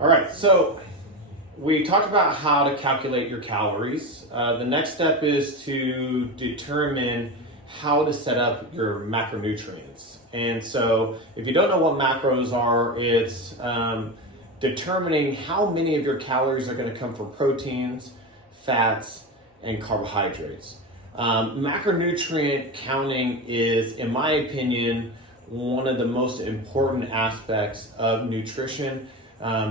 All right, so we talked about how to calculate your calories. The next step is to determine how to set up your macronutrients. And so if you don't know what macros are, it's determining how many of your calories are going to come from proteins, fats, and carbohydrates. Macronutrient counting is, in my opinion, one of the most important aspects of nutrition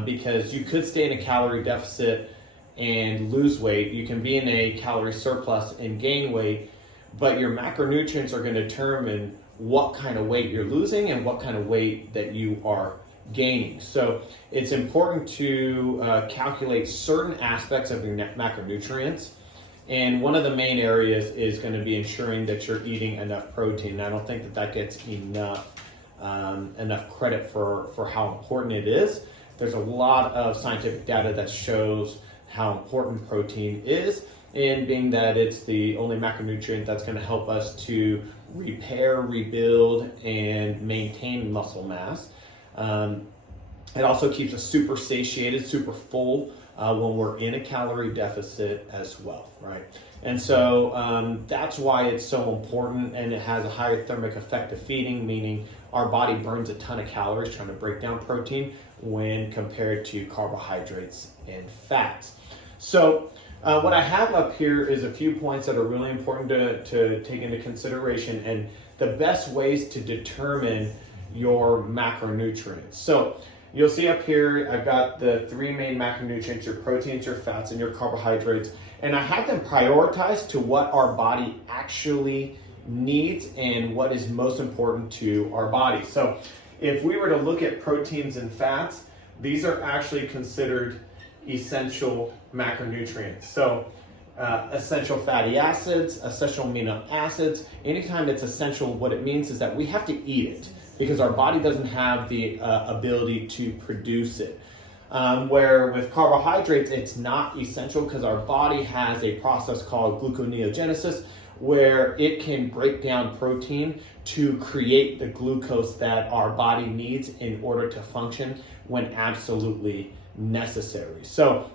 because you could stay in a calorie deficit and lose weight. You can be in a calorie surplus and gain weight, but your macronutrients are going to determine what kind of weight you're losing and what kind of weight that you are gaining. So it's important to calculate certain aspects of your macronutrients. And one of the main areas is going to be ensuring that you're eating enough protein. I don't think that gets enough credit for how important it is. There's a lot of scientific data that shows how important protein is, and being that it's the only macronutrient that's going to help us to repair, rebuild, and maintain muscle mass. It also keeps us super satiated, super full when we're in a calorie deficit as well, right? And so that's why it's so important, and it has a higher thermic effect of feeding, meaning our body burns a ton of calories trying to break down protein when compared to carbohydrates and fats. So what I have up here is a few points that are really important to take into consideration and the best ways to determine your macronutrients. So you'll see up here, I've got the three main macronutrients: your proteins, your fats, and your carbohydrates. And I have them prioritized to what our body actually needs and what is most important to our body. So if we were to look at proteins and fats, these are actually considered essential macronutrients. So essential fatty acids, essential amino acids, anytime it's essential, what it means is that we have to eat it because our body doesn't have the ability to produce it. Where with carbohydrates, it's not essential because our body has a process called gluconeogenesis where it can break down protein to create the glucose that our body needs in order to function when absolutely necessary. So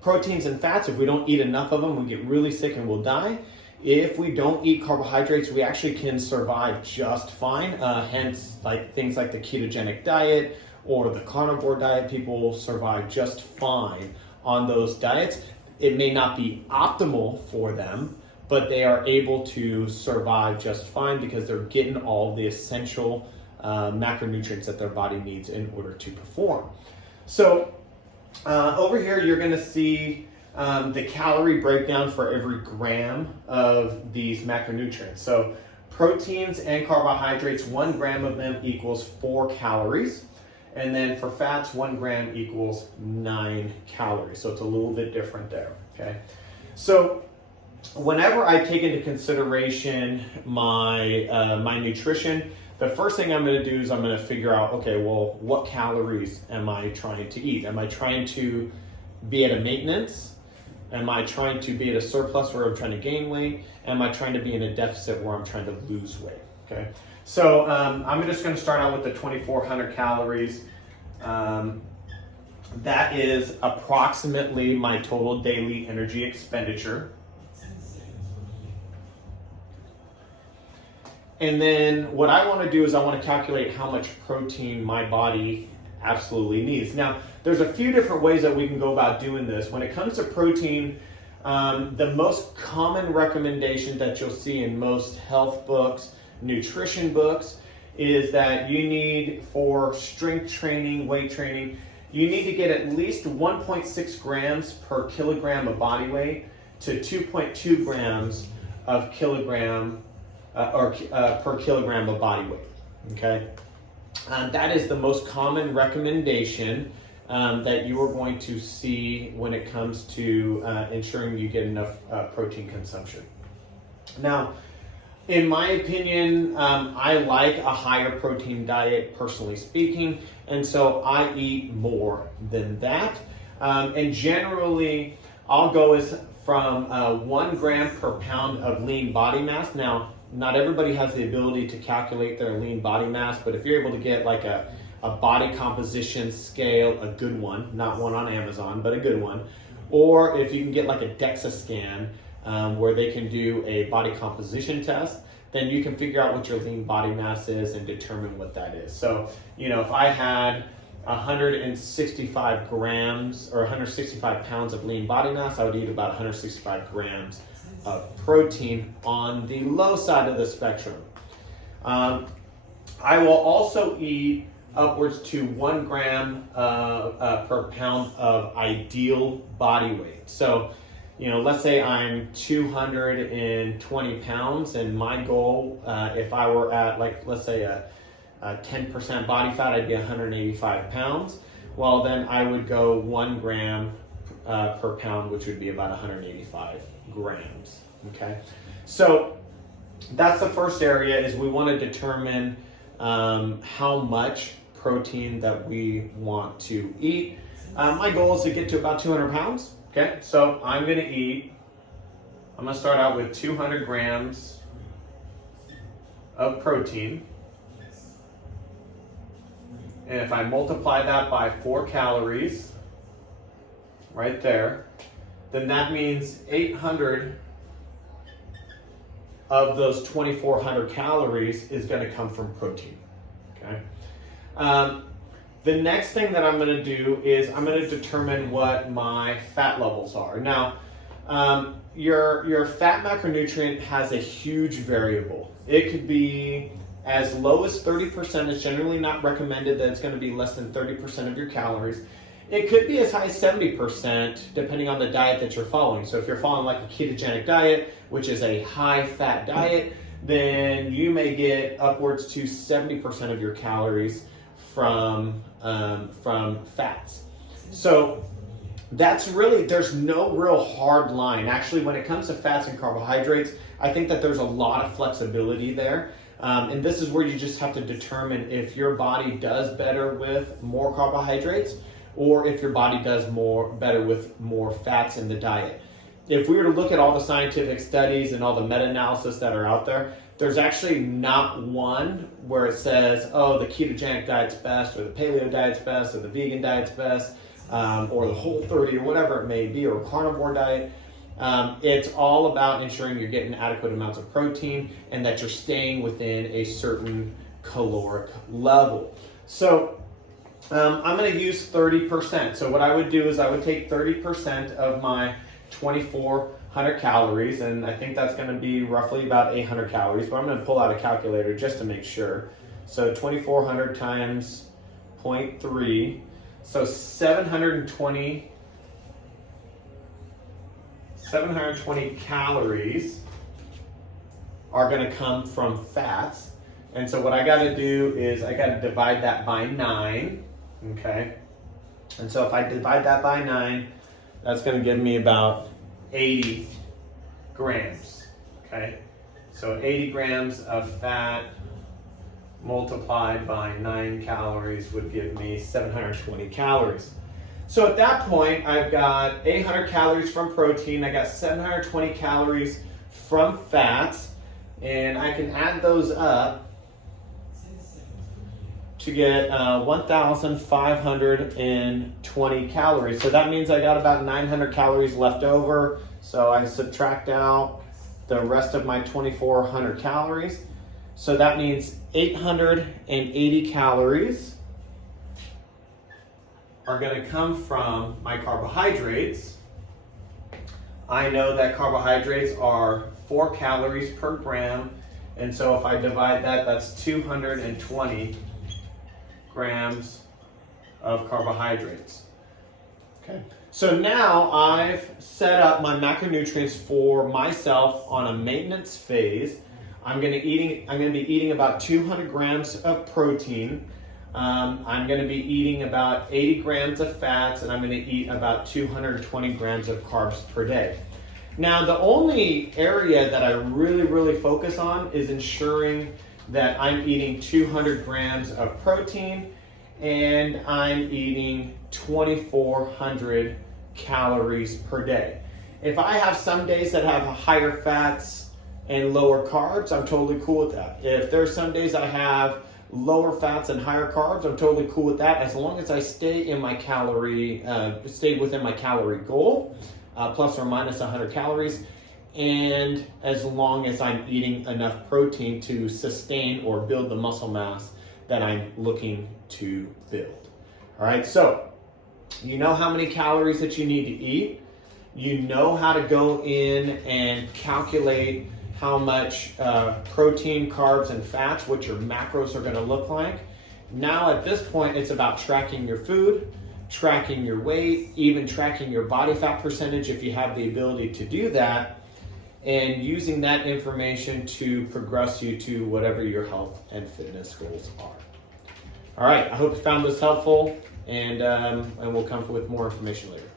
proteins and fats, if we don't eat enough of them, we get really sick and we'll die. If we don't eat carbohydrates, we actually can survive just fine. Hence, like things like the ketogenic diet or the carnivore diet, people will survive just fine on those diets. It may not be optimal for them, but they are able to survive just fine because they're getting all the essential macronutrients that their body needs in order to perform. So over here, you're going to see the calorie breakdown for every gram of these macronutrients. So proteins and carbohydrates, 1 gram of them equals 4 calories. And then for fats, 1 gram equals 9 calories. So it's a little bit different there, okay? So whenever I take into consideration my nutrition, the first thing I'm going to do is I'm going to figure out, okay, well, what calories am I trying to eat? Am I trying to be at a maintenance? Am I trying to be at a surplus where I'm trying to gain weight? Am I trying to be in a deficit where I'm trying to lose weight? Okay. So I'm just going to start out with the 2,400 calories. That is approximately my total daily energy expenditure. And then what I want to do is I want to calculate how much protein my body absolutely needs. Now, there's a few different ways that we can go about doing this. When it comes to protein, the most common recommendation that you'll see in most health books, nutrition books, is that you need, for strength training, weight training, you need to get at least 1.6 grams per kilogram of body weight to 2.2 grams of kilogram per kilogram of body weight, okay? That is the most common recommendation that you are going to see when it comes to ensuring you get enough protein consumption. Now, in my opinion, I like a higher protein diet, personally speaking, and so I eat more than that. And generally, I'll go from 1 gram per pound of lean body mass. Now, not everybody has the ability to calculate their lean body mass, but if you're able to get like a a body composition scale, a good one, not one on Amazon, but a good one. Or if you can get like a DEXA scan where they can do a body composition test, then you can figure out what your lean body mass is and determine what that is. So, if I had 165 grams or 165 pounds of lean body mass, I would eat about 165 grams of protein on the low side of the spectrum. I will also eat upwards to 1 gram per pound of ideal body weight. So, let's say I'm 220 pounds, and my goal, if I were at let's say a 10% body fat, I'd be 185 pounds. Well, then I would go 1 gram per pound, which would be about 185 grams. Okay, so that's the first area. Is we want to determine how much protein that we want to eat. My goal is to get to about 200 pounds. Okay, so I'm going to start out with 200 grams of protein. And if I multiply that by 4 calories, right there, then that means 800 of those 2,400 calories is going to come from protein. Okay. The next thing that I'm going to do is I'm going to determine what my fat levels are. Now, your fat macronutrient has a huge variable. It could be as low as 30%. It's generally not recommended that it's going to be less than 30% of your calories. It could be as high as 70% depending on the diet that you're following. So if you're following like a ketogenic diet, which is a high fat diet, then you may get upwards to 70% of your calories from fats. So that's really, there's no real hard line. Actually, when it comes to fats and carbohydrates, I think that there's a lot of flexibility there. And this is where you just have to determine if your body does better with more carbohydrates or if your body does better with more fats in the diet. If we were to look at all the scientific studies and all the meta-analysis that are out there, there's actually not one where it says, oh, the ketogenic diet's best, or the paleo diet's best, or the vegan diet's best, or the Whole30, or whatever it may be, or carnivore diet. It's all about ensuring you're getting adequate amounts of protein and that you're staying within a certain caloric level. So I'm going to use 30%. So what I would do is I would take 30% of my 2,400 calories, and I think that's going to be roughly about 800 calories, but I'm going to pull out a calculator just to make sure. So 2,400 times 0.3, so 720 calories are going to come from fats. And so what I got to do is I got to divide that by 9, okay? And so if I divide that by 9, that's going to give me about 80 grams, okay? So 80 grams of fat multiplied by 9 calories would give me 720 calories. So at that point, I've got 800 calories from protein, I got 720 calories from fats, and I can add those up to get 1,520 calories. So that means I got about 900 calories left over. So I subtract out the rest of my 2,400 calories. So that means 880 calories are going to come from my carbohydrates. I know that carbohydrates are 4 calories per gram. And so if I divide that, that's 220 grams of carbohydrates. Okay. So now I've set up my macronutrients for myself on a maintenance phase. I'm going to be eating about 200 grams of protein. I'm going to be eating about 80 grams of fats, and I'm going to eat about 220 grams of carbs per day. Now, the only area that I really focus on is ensuring that I'm eating 200 grams of protein and I'm eating 2,400 calories per day. If I have some days that have higher fats and lower carbs, I'm totally cool with that. If there's some days I have lower fats and higher carbs, I'm totally cool with that as long as I stay in my stay within my calorie goal, plus or minus 100 calories, and as long as I'm eating enough protein to sustain or build the muscle mass that I'm looking to build. All right, so you know how many calories that you need to eat. You know how to go in and calculate how much protein, carbs, and fats, what your macros are going to look like. Now at this point, it's about tracking your food, tracking your weight, even tracking your body fat percentage if you have the ability to do that, and using that information to progress you to whatever your health and fitness goals are. All right, I hope you found this helpful, and we'll come with more information later.